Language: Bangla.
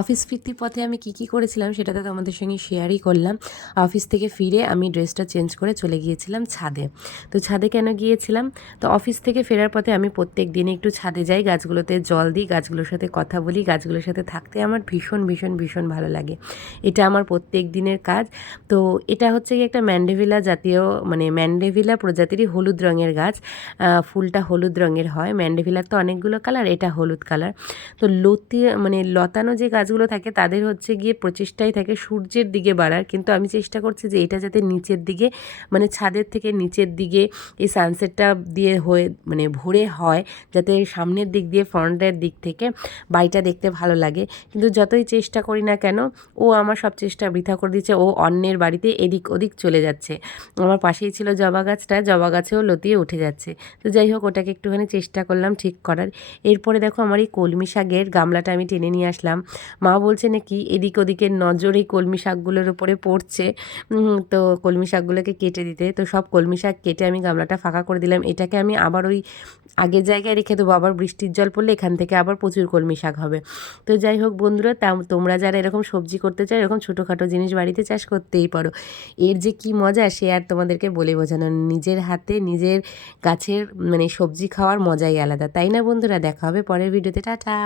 অফিস ফিরতি পথে আমি কি করেছিলাম সেটা তো তোমাদের সঙ্গে শেয়ারই করলাম। অফিস থেকে ফিরে আমি ড্রেসটা চেঞ্জ করে চলে গিয়েছিলাম ছাদে। তো ছাদে কেন গিয়েছিলাম? তো অফিস থেকে ফেরার পথে আমি প্রত্যেক দিনই একটু ছাদে যাই, গাছগুলোতে জল দিই, গাছগুলোর সাথে কথা বলি, গাছগুলোর সাথে থাকতে আমার ভীষণ ভীষণ ভীষণ ভালো লাগে। এটা আমার প্রত্যেক দিনের কাজ। তো এটা হচ্ছে গিয়ে একটা ম্যান্ডেভিলা জাতীয়, মানে ম্যান্ডেভিলা প্রজাতিরই হলুদ রঙের গাছ। ফুলটা হলুদ রঙের হয়। ম্যান্ডেভিলার তো অনেকগুলো কালার, এটা হলুদ কালার। তো মানে লতানো যে গাছগুলো থাকে তাদের হচ্ছে গিয়ে প্রচেষ্টাই থাকে সূর্যের দিকে বাড়ার, কিন্তু আমি চেষ্টা করছি যে এটা যাতে নিচের দিকে, মানে ছাদের থেকে নিচের দিকে এই সানসেটটা দিয়ে হয়ে মানে ভোরে হয়, যাতে সামনের দিক দিয়ে ফ্রন্টের দিক থেকে বাড়িটা দেখতে ভালো লাগে। কিন্তু যতই চেষ্টা করি না কেন, ও আমার সব চেষ্টা বৃথা করে দিচ্ছে। ও অন্যের বাড়িতে এদিক ওদিক চলে যাচ্ছে। আমার পাশেই ছিল জবা গাছটা, জবা গাছেও লতিয়ে উঠে যাচ্ছে। তো যাই হোক, ওটাকে একটুখানি চেষ্টা করলাম ঠিক করার। এরপরে দেখো আমার এই কলমি শাকের গামলাটা আমি টেনে নিয়ে আসলাম। মা বলছে নাকি এদিক ওদিকের নজর এই কলমি শাকগুলোর উপরে পড়ছে, তো কলমি শাকগুলোকে কেটে দিতে। তো সব কলমি শাক কেটে আমি গামলাটা ফাঁকা করে দিলাম। এটাকে আমি আবার ওই আগের জায়গায় রেখে দেবো, আবার বৃষ্টির জল পড়লে এখান থেকে আবার প্রচুর কলমি শাক হবে। তো যাই হোক বন্ধুরা, তোমরা যারা এরকম সবজি করতে চাও, এরকম ছোটোখাটো জিনিস বাড়িতে চাষ করতেই পারো। এর যে কী মজা সে আর তোমাদেরকে বলে বোঝানো, নিজের হাতে নিজের গাছের মানে সবজি খাওয়ার মজাই আলাদা, তাই না বন্ধুরা? দেখা হবে পরের ভিডিওতে, টাটা।